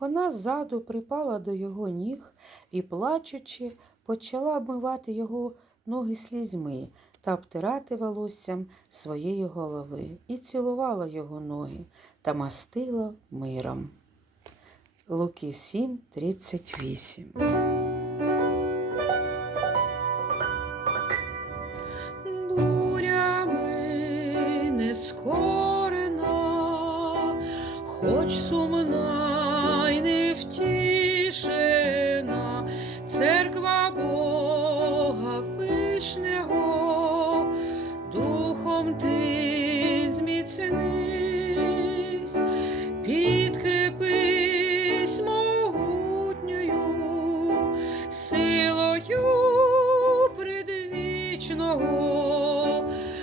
Вона ззаду припала до його ніг і, плачучи, почала обмивати його ноги слізьми та обтирати волоссям своєї голови і цілувала його ноги та мастила миром. Луки 7, 38 бурями не скорена, хоч сумна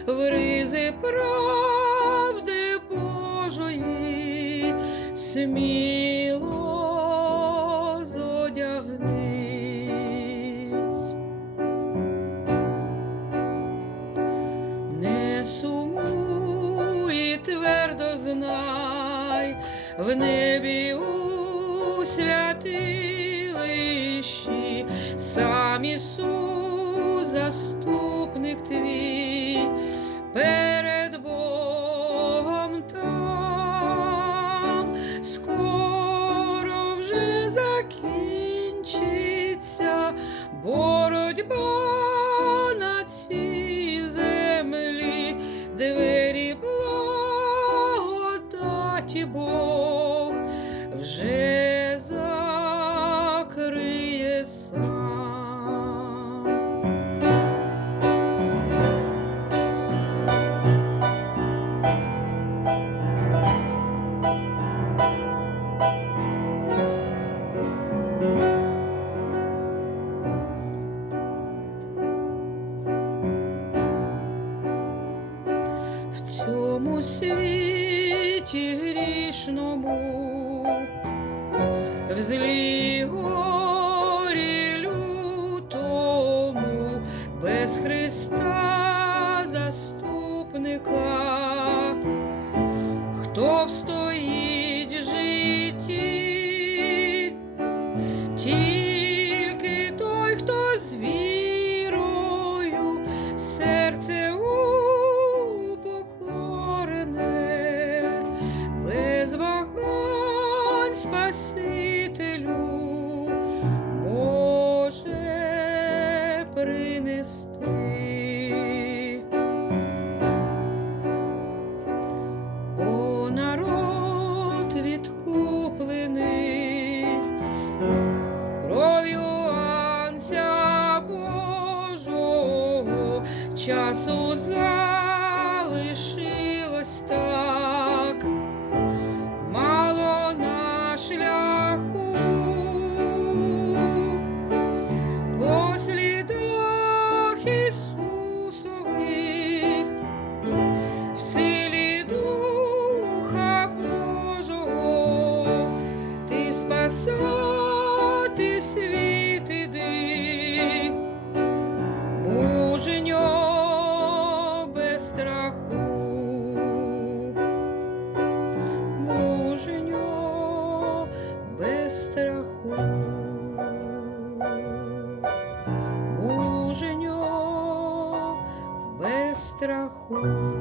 в ризи правди Божої сміло зодягнись. Не сумуй, твердо знай, в небі у святилищі сам Ісус, заступник твій, закінчиться боротьба цьому світі грішному, в злій горі лютому, без Христа заступника, хто встоїть в житті, часу залишилось так, мало на шляху, по слідах Ісусових, в Thank you.